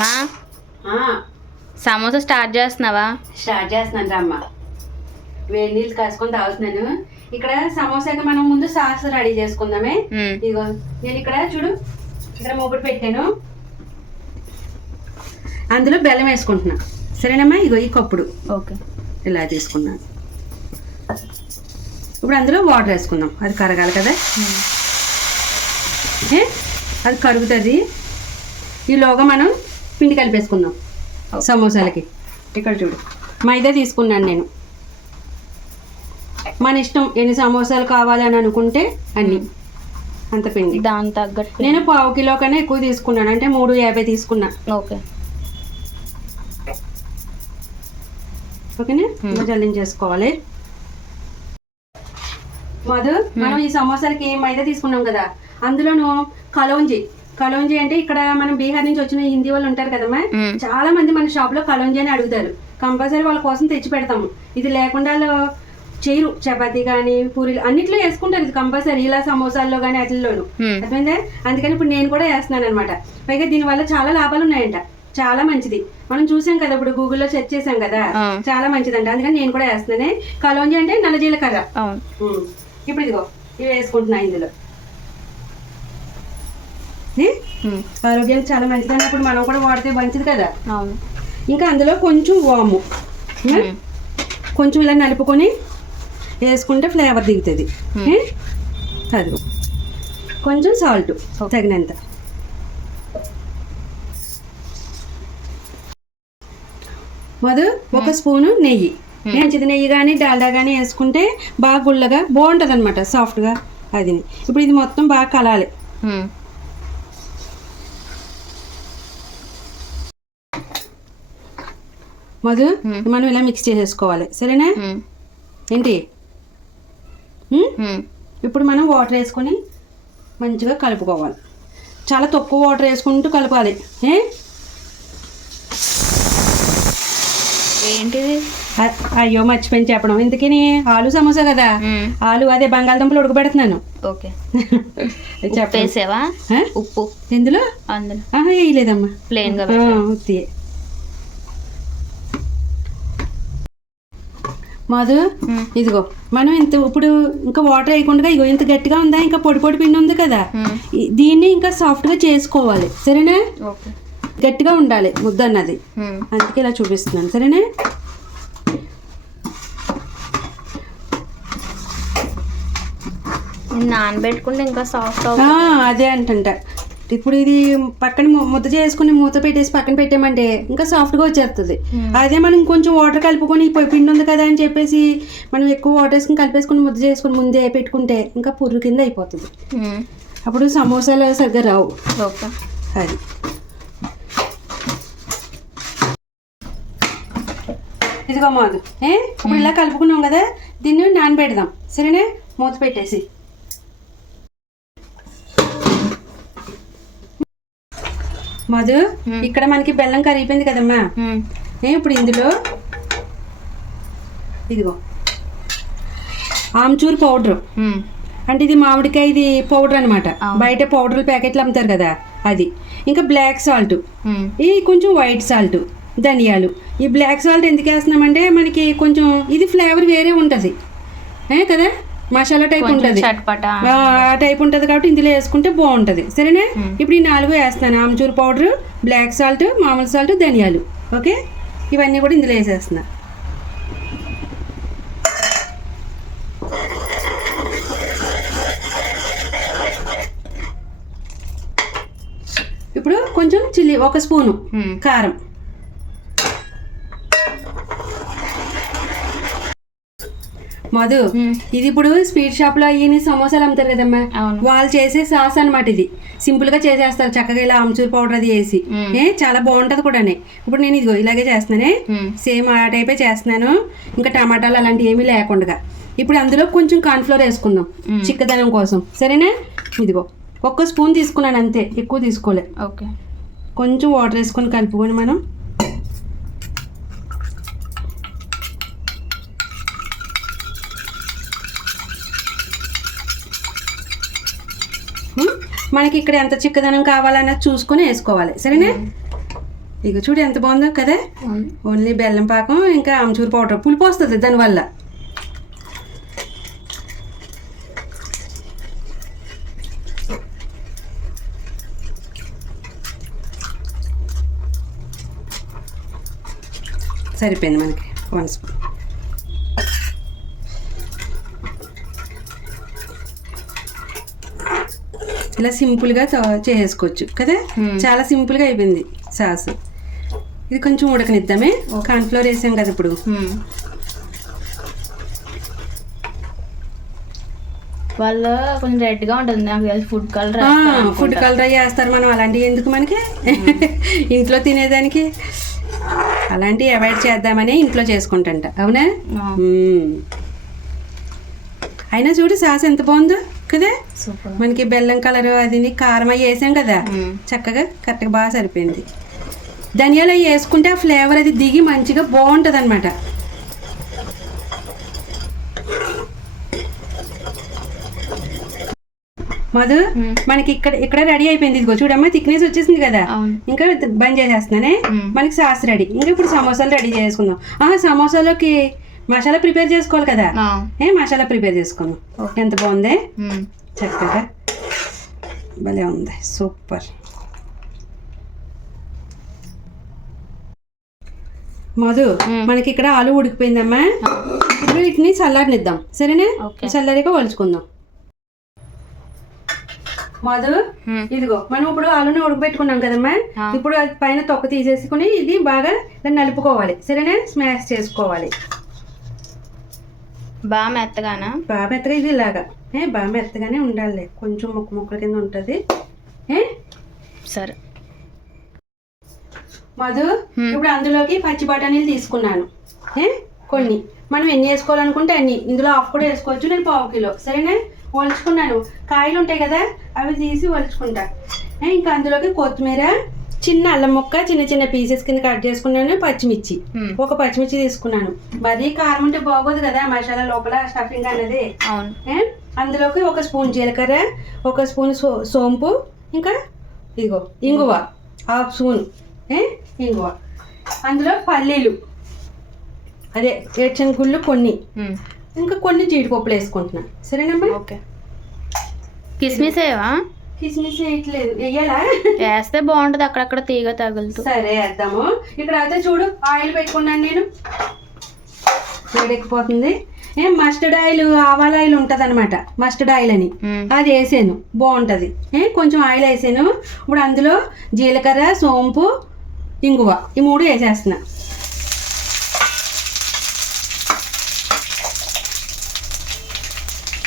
మా సమోసా స్టార్ట్ చేస్తున్నావా? స్టార్ట్ చేస్తున్నాను రమ్మ. వేడి నీళ్ళు కాసుకొని తాగుతున్నాను. ఇక్కడ సమోసాకి మనం ముందు సాస్ రెడీ చేసుకుందామే. ఇదిగో నేను ఇక్కడ చూడు, ఇక్కడ మూకుడు పెట్టాను, అందులో బెల్లం వేసుకుంటున్నా. సరేనమ్మా, ఇగో ఈ కప్పుడు ఓకే ఇలా తీసుకున్నాను. ఇప్పుడు అందులో వాటర్ వేసుకుందాం, అది కరగాలి కదా. అది కరుగుతుంది. ఈలోగా మనం పిండి కలిపేసుకుందాం సమోసాలకి. ఇక్కడ చూడు, మైదా తీసుకున్నాను నేను. మన ఇష్టం, ఎన్ని సమోసాలు కావాలి అని అనుకుంటే అన్ని, అంత పిండి దాని తగ్గట్టు. నేను 1/2 కిలో కన్నా ఎక్కువ తీసుకున్నాను, అంటే 350 తీసుకున్నా. ఓకే ఓకేనా, జల్లించేసుకోవాలి. మధు, మనం ఈ సమోసాలకి మైదా తీసుకున్నాం కదా, అందులోను కలోంజీ అంటే ఇక్కడ మనం బీహార్ నుంచి వచ్చిన హిందీ వాళ్ళు ఉంటారు కదమ్మా, చాలా మంది మన షాప్ లో కలోంజీ అని అడుగుతారు. కంపల్సరీ వాళ్ళ కోసం తెచ్చి పెడతాము. ఇది లేకుండా చేయరు. చపాతీ కానీ పూరీలు అన్నిట్లో వేసుకుంటారు ఇది కంపల్సరీ, ఇలా సమోసాల్లో కానీ అట్లలోను. అర్థమైందా? అందుకని ఇప్పుడు నేను కూడా వేస్తున్నాను అనమాట. పైగా దీని వల్ల చాలా లాభాలు ఉన్నాయంట, చాలా మంచిది. మనం చూసాం కదా, ఇప్పుడు గూగుల్లో సెర్చ్ చేసాం కదా, చాలా మంచిదంట. అందుకని నేను కూడా వేస్తున్నానే. కలోంజీ అంటే నల్ల జీలకర్ర. ఇప్పుడు ఇదిగో ఇవి వేసుకుంటున్నా ఇందులో. ఆరోగ్యానికి చాలా మంచిది అన్నప్పుడు మనం కూడా వాడితే మంచిది కదా. ఇంకా అందులో కొంచెం వాము కొంచెం ఇలా నలుపుకొని వేసుకుంటే ఫ్లేవర్ దిగుతుంది. అది కొంచెం సాల్ట్ తగినంత. మధు, 1 స్పూను నెయ్యి, మంచిది నెయ్యి కానీ డాల్డా కానీ వేసుకుంటే బాగా గుల్లగా బాగుంటుంది అనమాట, సాఫ్ట్గా. అది ఇప్పుడు ఇది మొత్తం బాగా కలాలి. మధు, మనం ఇలా మిక్స్ చేసేసుకోవాలి. సరేనా? ఏంటి, ఇప్పుడు మనం వాటర్ వేసుకొని మంచిగా కలుపుకోవాలి. చాలా తక్కువ వాటర్ వేసుకుంటూ కలపాలి. ఏంటిది? అయ్యో, మర్చిపోయి చెప్పడం. ఇంతకని ఆలు సమోసా కదా, ఆలు అదే బంగాళదుంపలు ఉడకబెడుతున్నాను. ఓకే చెప్పేసావా? ఉప్పు ఎందులో? అందులో వేయలేదమ్మా, ప్లేన్ గా ఉత్తి. మధు, ఇదిగో మనం ఇప్పుడు ఇంకా వాటర్ వేయకుండా ఇగో ఇంత గట్టిగా ఉందా, ఇంకా పొడి పొడి పిండి ఉంది కదా, దీన్ని ఇంకా సాఫ్ట్ గా చేసుకోవాలి. సరేనా? గట్టిగా ఉండాలి ముద్ద అన్నది, అందుకే ఇలా చూపిస్తున్నాను. సరేనా? నానబెట్టుకుంటే ఇంకా సాఫ్ట్. అదే అంటంట. ఇప్పుడు ఇది పక్కన ముద్ద చేసుకుని మూత పెట్టేసి పక్కన పెట్టామంటే ఇంకా సాఫ్ట్గా వచ్చేస్తుంది. అదే మనం కొంచెం వాటర్ కలుపుకొని పిండి ఉంది కదా అని చెప్పేసి మనం ఎక్కువ వాటర్ వేసుకుని కలిపేసుకుని ముద్ద చేసుకుని ముందే పెట్టుకుంటే ఇంకా పుర్రు కింద అయిపోతుంది. అప్పుడు సమోసాలు సరిగ్గా రావు. అది ఇదిగో మాదు, ఇప్పుడు ఇలా కలుపుకున్నాం కదా, దీన్ని నానబెడదాం. సరేనా? మూత పెట్టేసి. మధు, ఇక్కడ మనకి బెల్లం కరిగిపోయింది కదమ్మా. ఇప్పుడు ఇందులో ఇదిగో ఆమ్చూర్ పౌడర్, అంటే ఇది మామిడికాయ ఇది పౌడర్ అనమాట. బయట పౌడర్లు ప్యాకెట్లు అమ్ముతారు కదా, అది. ఇంకా బ్లాక్ సాల్ట్, ఈ కొంచెం వైట్ సాల్ట్, ధనియాలు. ఈ బ్లాక్ సాల్ట్ ఎందుకు వేస్తున్నామంటే మనకి కొంచెం ఇది ఫ్లేవర్ వేరే ఉంటుంది కదా, మసాలా టైప్ ఉంటుంది, ఆ టైప్ ఉంటుంది కాబట్టి ఇందులో వేసుకుంటే బాగుంటుంది. సరేనా? ఇప్పుడు ఈ 4 వేస్తాను, ఆమ్చూర్ పౌడర్, బ్లాక్ సాల్ట్, మామూలు సాల్ట్, ధనియాలు. ఓకే, ఇవన్నీ కూడా ఇందులో వేసేస్తున్నా. ఇప్పుడు కొంచెం చిల్లీ, 1 స్పూను కారం. మధు, ఇది ఇప్పుడు స్వీట్ షాప్ లో అయ్యి సమోసాలు అమ్ముతారు కదమ్మా, వాళ్ళు చేసే సాస్ అనమాట. ఇది సింపుల్ గా చేసేస్తారు చక్కగా, ఇలా ఆమ్చూర్ పౌడర్ అది వేసి. చాలా బాగుంటది కూడా. ఇప్పుడు నేను ఇదిగో ఇలాగే చేస్తున్నానే, సేమ్ ఆ టైపే చేస్తున్నాను. ఇంకా టమాటాలు అలాంటివి ఏమీ లేకుండా. ఇప్పుడు అందులో కొంచెం కార్న్ఫ్లోర్ వేసుకుందాం చిక్కదనం కోసం. సరేనా? ఇదిగో 1 స్పూన్ తీసుకున్నాను అంతే, ఎక్కువ తీసుకోలే. ఓకే, కొంచెం వాటర్ వేసుకొని కలుపుకొని మనం మనకి ఇక్కడ ఎంత చిక్కదనం కావాలన్నది చూసుకొని వేసుకోవాలి. సరేనా? ఇక చూడు ఎంత బాగుందో కదా. ఓన్లీ బెల్లం పాకం ఇంకా ఆమ్చూర్ పౌడర్, పులుపు వస్తుంది దానివల్ల. సరిపోయింది మనకి 1 స్పూన్. ఇలా సింపుల్గా చేసుకోవచ్చు కదా. చాలా సింపుల్గా అయిపోయింది సాస్. ఇది కొంచెం ఉడకనిద్దామే, కార్న్ఫ్లోర్ వేసాం కదా ఇప్పుడు. వాళ్ళు కొంచెం రెడ్గా ఉంటుంది నాకు తెలిసి. ఫుడ్ కలర్ వేస్తారు. మనం అలాంటివి ఎందుకు మనకి ఇంట్లో తినేదానికి. అలాంటివి అవాయిడ్ చేద్దామని ఇంట్లో చేసుకుంటంట. అవునా? అయినా చూడు సాస్ ఎంత బాగుందో కదా. మనకి బెల్లం కలర్ అది కారం అవి వేసాం కదా, చక్కగా కరెక్ట్గా బాగా సరిపోయింది. ధనియాలు అవి వేసుకుంటే ఆ ఫ్లేవర్ అది దిగి మంచిగా బాగుంటుంది అనమాట. మధు మనకి ఇక్కడ రెడీ అయిపోయింది. ఇదిగో చూడమ్మా, థిక్నెస్ వచ్చేసింది కదా. ఇంకా బంద్ చేసేస్తున్నానే. మనకి సాస్ రెడీ. ఇంకా ఇప్పుడు సమోసాలు రెడీ చేసుకుందాం. సమోసాలోకి మసాలా ప్రిపేర్ చేసుకోవాలి కదా. మసాలా ప్రిపేర్ చేసుకుందాం. ఎంత బాగుంది, చక్కగా భలే ఉంది, సూపర్. మధు మనకి ఇక్కడ ఆలు ఉడికిపోయిందమ్మా. ఇప్పుడు వీటిని చల్లారనిద్దాం, సరేనా? చల్లారిగా వలుచుకుందాం. మధు ఇదిగో మనం ఇప్పుడు ఆలుని ఉడకబెట్టుకున్నాం కదమ్మా. ఇప్పుడు అది పైన తొక్క తీసేసుకుని ఇది బాగా నలుపుకోవాలి, సరేనా? స్మాష్ చేసుకోవాలి బాగా మెత్తగానా. బాగా మెత్తగా ఇది ఇలాగా బాగా మెత్తగానే ఉండాలి. కొంచెం ముక్కల కింద ఉంటుంది. సరే మధు, ఇప్పుడు అందులోకి పచ్చి బఠానీలు తీసుకున్నాను కొన్ని. మనం ఎన్ని వేసుకోవాలనుకుంటే అన్ని. ఇందులో హాఫ్ కూడా వేసుకోవచ్చు. నేను 1/2 కిలో, సరేనా? ఒలుచుకున్నాను. కాయలు ఉంటాయి కదా, అవి తీసి ఒలుచుకుంటా. ఇంకా అందులోకి కొత్తిమీర, చిన్న అల్లం ముక్క చిన్న చిన్న పీసెస్ కింద కట్ చేసుకున్నాను. పచ్చిమిర్చి, ఒక పచ్చిమిర్చి తీసుకున్నాను. మరీ కారం ఉంటే బాగోదు కదా మసాలా లోపల స్టఫింగ్ అనేది. అందులోకి 1 స్పూన్ జీలకర్ర, 1 స్పూన్ సోంపు, ఇంకా ఇగో ఇంగువ 1/2 స్పూన్ ఇంగువ. అందులో పల్లీలు, అదే ఏడ్చనగుళ్ళు కొన్ని, ఇంకా కొన్ని జీడిపప్పులు వేసుకుంటున్నా, సరేనమ్మా? ఓకే. కిస్మిస్ ఏవా? కిస్మిస్ వేయట్లేదు, వేయాలా? వేస్తే బాగుంటుంది, అక్కడక్కడ తీగ తగులుతూ. సరే వేద్దాము. ఇక్కడ అయితే చూడు ఆయిల్ పెట్టుకున్నాను నేను. వేడెక్కిపోతుంది. మస్టర్డ్ ఆయిల్, ఆవాల ఆయిల్ ఉంటుంది అనమాట, మస్టర్డ్ ఆయిల్ అని. అది వేసాను, బాగుంటుంది. కొంచెం ఆయిల్ వేసాను. ఇప్పుడు అందులో జీలకర్ర, సోంపు, ఇంగువ ఈ 3 వేసేస్తున్నా.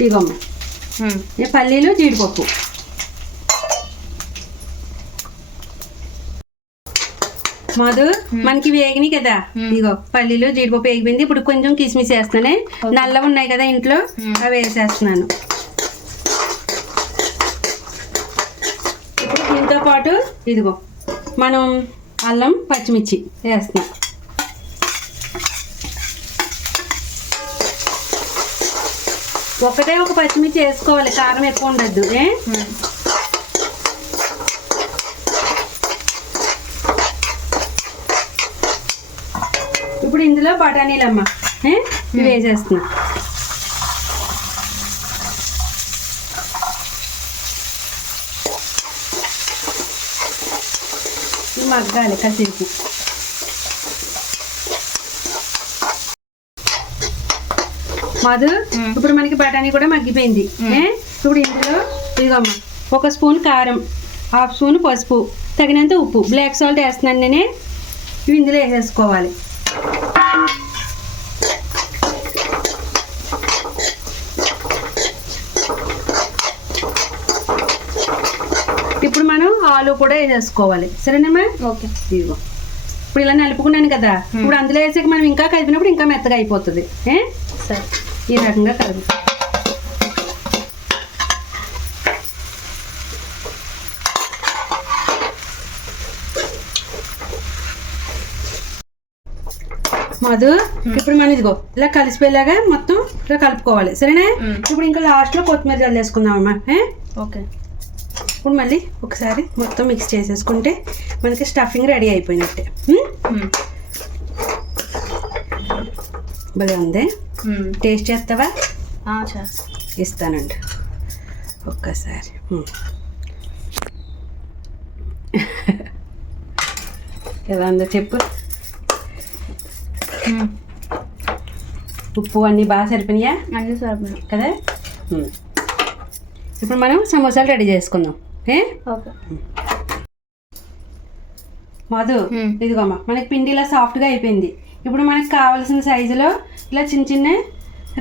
ఇగమ్మ పల్లీలు, జీడిపప్పు. మధు మనకి వేగినాయి కదా. ఇగో పల్లీలు, జీడిపప్పు వేగిపోయింది. ఇప్పుడు కొంచెం కిస్మిస్ వేస్తానే. నల్లగా ఉన్నాయి కదా ఇంట్లో, అవి వేసేస్తున్నాను. ఇప్పుడు దీంతో పాటు ఇదిగో మనం అల్లం, పచ్చిమిర్చి వేస్తున్నాం. ఒకటే ఒక పచ్చిమిర్చి వేసుకోవాలి, కారం ఎక్కువ ఉండద్దు. ఇప్పుడు ఇందులో బఠానీలమ్మ ఇవి వేసేస్తున్నా. ఇవి మగ్గాలి కాసేపు. మధు ఇప్పుడు మనకి బఠానీ కూడా మగ్గిపోయింది. ఇప్పుడు ఇందులో ఇదిగోమ్మ 1 స్పూన్ కారం, 1/2 స్పూన్ పసుపు, తగినంత ఉప్పు, బ్లాక్ సాల్ట్ వేస్తున్నాను నేనే. ఇవి ఇందులో వేసేసుకోవాలి. ఇప్పుడు మనం ఆలు కూడా వేసేసుకోవాలి, సరేనమ్మా? ఓకే. ఇదిగో ఇప్పుడు ఇలా నలుపుకున్నాను కదా. ఇప్పుడు అందులో వేసాక మనం ఇంకా కలిపినప్పుడు ఇంకా మెత్తగా అయిపోతుంది. సరే, ఈ రకంగా కలుపు. మధు ఇప్పుడు మనం ఇదిగో ఇలా కలిసిపోయేలాగా మొత్తం ఇలా కలుపుకోవాలి, సరేనా? ఇప్పుడు ఇంకా లాస్ట్ లో కొత్తిమీర జల్లేసుకుందామమ్మా. ఓకే. ఇప్పుడు మళ్ళీ ఒకసారి మొత్తం మిక్స్ చేసేసుకుంటే మనకి స్టఫింగ్ రెడీ అయిపోయినట్టే. భలే ఉంది. టేస్ట్ చేస్తావా? ఇస్తానండి ఒక్కసారి. ఎలా ఉందో చెప్పు. ఉప్పు అన్నీ బాగా సరిపోయినాయా? అన్నీ సరిపోయినాయి కదా. ఇప్పుడు మనం సమోసాలు రెడీ చేసుకుందాం. ఓకే మధు, ఇదిగోమ్మ మనకి పిండి ఇలా సాఫ్ట్గా అయిపోయింది. ఇప్పుడు మనకి కావాల్సిన సైజులో ఇలా చిన్న చిన్న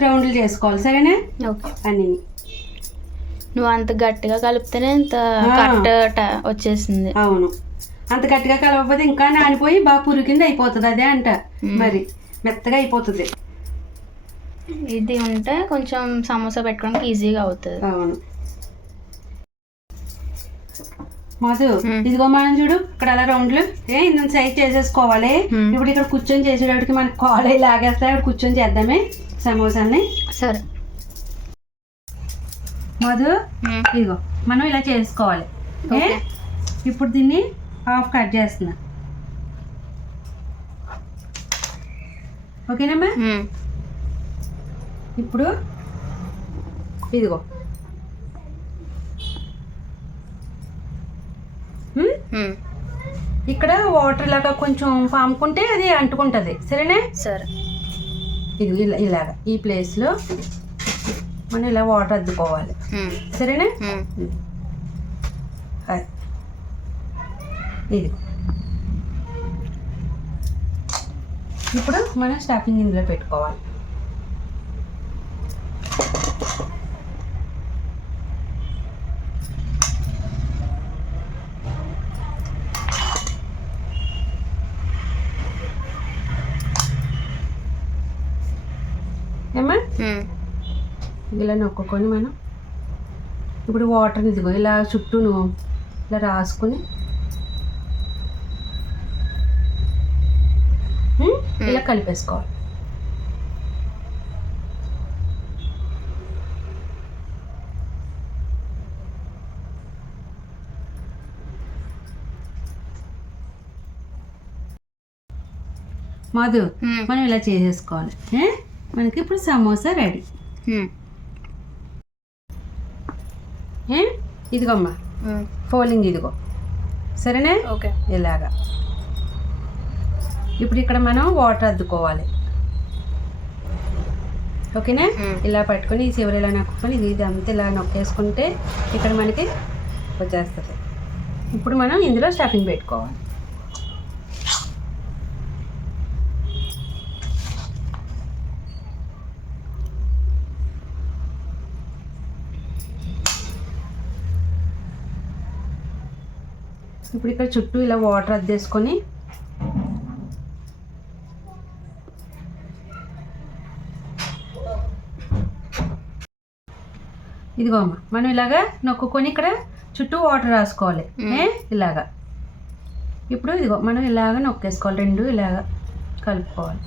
రౌండ్లు చేసుకోవాలి. సరేనా? ఓకే. అన్నీ నువ్వు అంత గట్టిగా కలిపితేనే ఇంత కరెక్ట్ వచ్చేసింది. అవును, అంత గట్టిగా కలవకపోతే ఇంకా నానిపోయి బాగా పురికింది అయిపోతుంది. అదే అంట, మరి మెత్తగా అయిపోతుంది. ఇది ఉంటే కొంచెం సమోసా పెట్టుకోవడానికి ఈజీగా అవుతుంది. అవును మధు, ఇదిగో మనం చూడు ఇక్కడ అలా రౌండ్లు ఇంత సైజ్ చేసేసుకోవాలి. ఇప్పుడు ఇక్కడ కూర్చొని చేసేటప్పటికి మనకి కాల్ అయి లాగేస్తాయి. ఇక్కడ కూర్చొని చేద్దామే సమోసాని. సరే మధు, ఇదిగో మనం ఇలా చేసుకోవాలి. ఇప్పుడు దీన్ని హాఫ్ కట్ చేస్తున్నా. ఓకేనమ్మా? ఇప్పుడు ఇదిగో ఇక్కడ వాటర్ లాగా కొంచెం పాముకుంటే అది అంటుకుంటుంది. సరేనా? సరే. ఇది ఇలాగా ఈ ప్లేస్లో మనం ఇలా వాటర్ అద్దుకోవాలి. సరేనా? ఇది ఇప్పుడు మనం స్టఫింగ్ ఇందులో పెట్టుకోవాలి. ఏమా ఇలా నొక్కుకొని మనం ఇప్పుడు వాటర్ ఇదిగో ఇలా చుట్టూను ఇలా రాసుకొని ఇలా కలిపేసుకోవాలి. మధు, మనం ఇలా చేసేసుకోవాలి. మనకి ఇప్పుడు సమోసా రెడీ. ఇదిగోమ్మా ఫోల్డింగ్ ఇదిగో. సరేనా? ఓకే. ఇలాగా ఇప్పుడు ఇక్కడ మనం వాటర్ అద్దుకోవాలి. ఓకేనా? ఇలా పట్టుకొని ఈ చివరి ఇలా నొక్కుని ఇది అంతా ఇలా నొక్కేసుకుంటే ఇక్కడ మనకి వచ్చేస్తుంది. ఇప్పుడు మనం ఇందులో స్టఫింగ్ పెట్టుకోవాలి. ఇప్పుడు ఇక్కడ చుట్టూ ఇలా వాటర్ అద్దేసుకొని ఇదిగో అమ్మ మనం ఇలాగా నొక్కుకొని ఇక్కడ చుట్టూ వాటర్ రాసుకోవాలి. ఇలాగా ఇప్పుడు ఇదిగో మనం ఇలాగ నొక్కేసుకోవాలి. రెండు ఇలాగా కలుపుకోవాలి.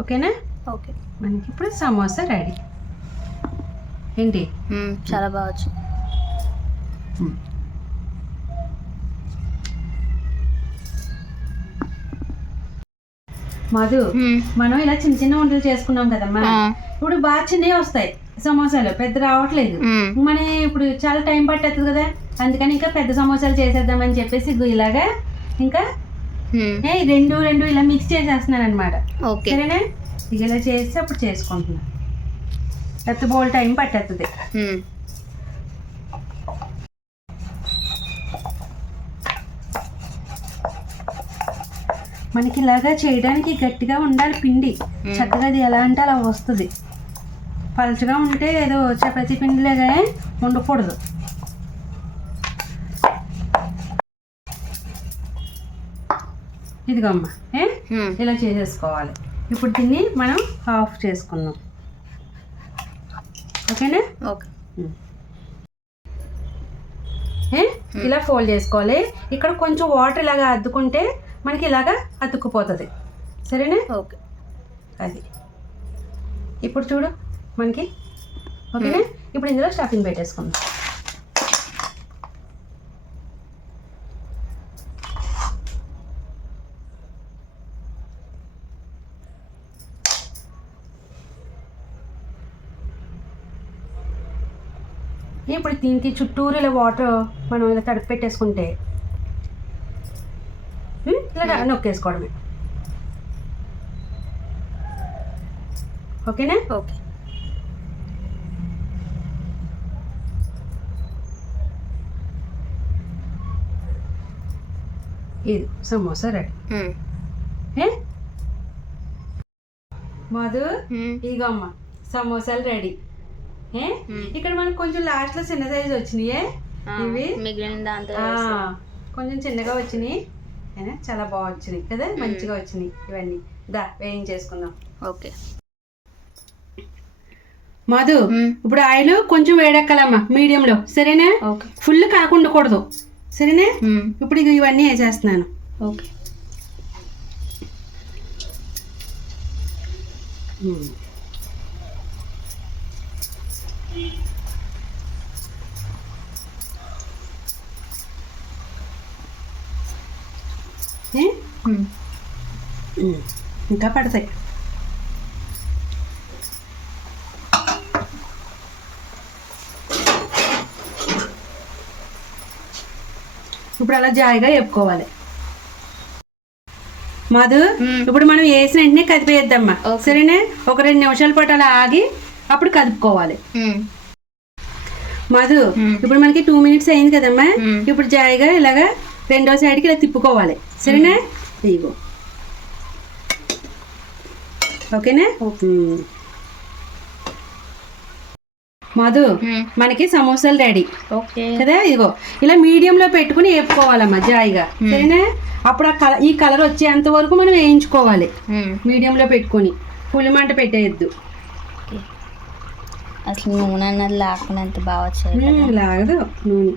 ఓకేనా? ఓకే. మనకి ఇప్పుడు సమోసా రెడీ. ఏంటి చాలా బాగా వచ్చు. మధు, మనం ఇలా చిన్న చిన్న వంటలు చేసుకున్నాం కదమ్మా. ఇప్పుడు బాగా చిన్నవి వస్తాయి సమోసాలు, పెద్ద రావట్లేదు. మన ఇప్పుడు చాలా టైం పట్టేస్తుంది కదా, అందుకని ఇంకా పెద్ద సమోసాలు చేసేద్దామని చెప్పేసి ఇలాగా ఇంకా రెండు ఇలా మిక్స్ చేసేస్తున్నాను అనమాట. సరేనా? ఇక ఇలా చేసి అప్పుడు చేసుకుంటున్నా. పెద్ద బోల్ టైం పట్టేస్తుంది. మనకి ఇలాగా చేయడానికి గట్టిగా ఉండాలి పిండి. చక్కగా అది ఎలా అంటే అలా వస్తుంది. పలుచగా ఉంటే ఏదో చపాతీ పిండిలాగా ఉండకూడదు. ఇదిగో అమ్మ ఇలా చేసేసుకోవాలి. ఇప్పుడు దీన్ని మనం ఆఫ్ చేసుకుందాం. ఓకేనా? ఓకే. ఇలా ఫోల్డ్ చేసుకోవాలి. ఇక్కడ కొంచెం వాటర్ ఇలాగా అద్దుకుంటే మనకి ఇలాగా అతుక్కుపోతుంది. సరేనా? ఓకే. అది ఇప్పుడు చూడు మనకి ఓకేనా. ఇప్పుడు ఇందులో స్టఫింగ్ పెట్టేసుకుందాం. ఇప్పుడు దీనికి చుట్టూరు ఇలా వాటర్ మనం ఇలా తడిపి పెట్టేసుకుంటే ఇలా నొక్కేసుకోవడమే. ఓకేనా? ఓకే. ఇది సమోసా రెడీ. మధు ఇగమ్మ సమోసాలు రెడీ. ఇక్కడ మనకు కొంచెం లాస్ట్లో చిన్న సైజు వచ్చినాయి. ఇవి మిగిలిన దాంతో కొంచెం చిన్నగా వచ్చినాయి. చాలా బాగా వచ్చినాయి కదా, మంచిగా వచ్చినాయి. ఇవన్నీ వేయించేసుకుందాం. ఓకే. మధు ఇప్పుడు ఆయిల్ కొంచెం వేడెక్కాలమ్మా మీడియంలో. సరేనా? ఫుల్ కాకుండకూడదు. సరేనా? ఇప్పుడు ఇవన్నీ వేసేస్తున్నాను. ఓకే. ఇంకా పడతాయి. ఇప్పుడు అలా జాయిగా వేపుకోవాలి. మధు ఇప్పుడు మనం వేసిన వెంటనే కదిపేద్దామ్మా. సరేనా? ఒక 2 నిమిషాల పాటు అలా ఆగి అప్పుడు కదుపుకోవాలి. మధు ఇప్పుడు మనకి 2 మినిట్స్ అయింది కదమ్మా. ఇప్పుడు జాయిగా ఇలాగా రెండో సైడ్కి ఇలా తిప్పుకోవాలి. సరేనా? ఇగో ఓకేనా? మధు మనకి సమోసాలు రెడీ కదా. ఇదిగో ఇలా మీడియంలో పెట్టుకుని వేపుకోవాలమ్మా జాయిగా. సరేనా? అప్పుడు ఈ కలర్ వచ్చేంత వరకు మనం వేయించుకోవాలి మీడియంలో పెట్టుకుని. పులి మంట పెట్టేయద్దు. అసలు నూనె అన్నది లాక్కున్నంత బాగా వచ్చాయి. లాగదు నూనె.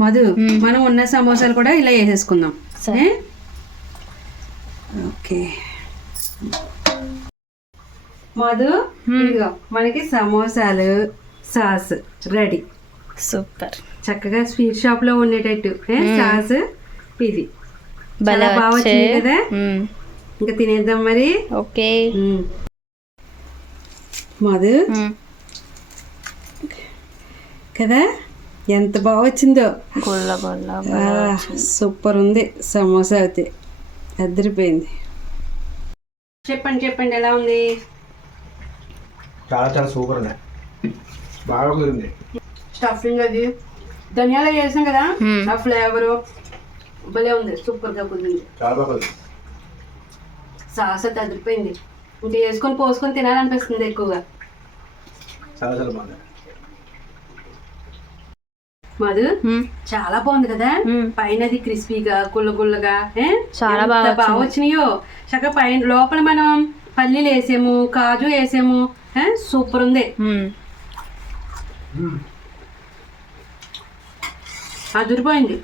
మధు మనం ఉన్న సమోసాలు కూడా ఇలా వేసేసుకుందాం. సరే? ఓకే. మధు ఇదిగో మనకి సమోసాలు సాస్ రెడీ. సూపర్. చక్కగా స్వీట్ షాప్ లో ఉండేటట్టు సాస్ ఇది చాలా బాగా వచ్చింది కదా. ఇంకా తినేద్దాం మరి. ఓకే. మధు కదా ఎంత బాగా వచ్చిందో. సూపర్ ఉంది సమోసా అయితే. అదిరిపోయింది. చెప్పండి ఎలా ఉంది? చాలా చాలా సూపర్ ఉన్నాయి. బాగా కుదిరింది. స్టఫింగ్ అది ధనియాలు చేసాం కదా, ఆ ఫ్లేవరు భలే ఉంది. సూపర్గా కుదిరింది. చాలా బాగా సాస్ అయితే అదిరిపోయింది. ఇంకా వేసుకొని పోసుకొని తినాలనిపిస్తుంది ఎక్కువగా. చాలా చాలా బాగుంది. మధు చాలా బాగుంది కదా. పైన అది క్రిస్పీగా గుల్లగుల్లగా చాలా బాగా వచ్చినాయో. చక్కగా పైన లోపల మనం పల్లీలు వేసాము, కాజు వేసాము. సూపర్ ఉంది. అదిరిపోయింది.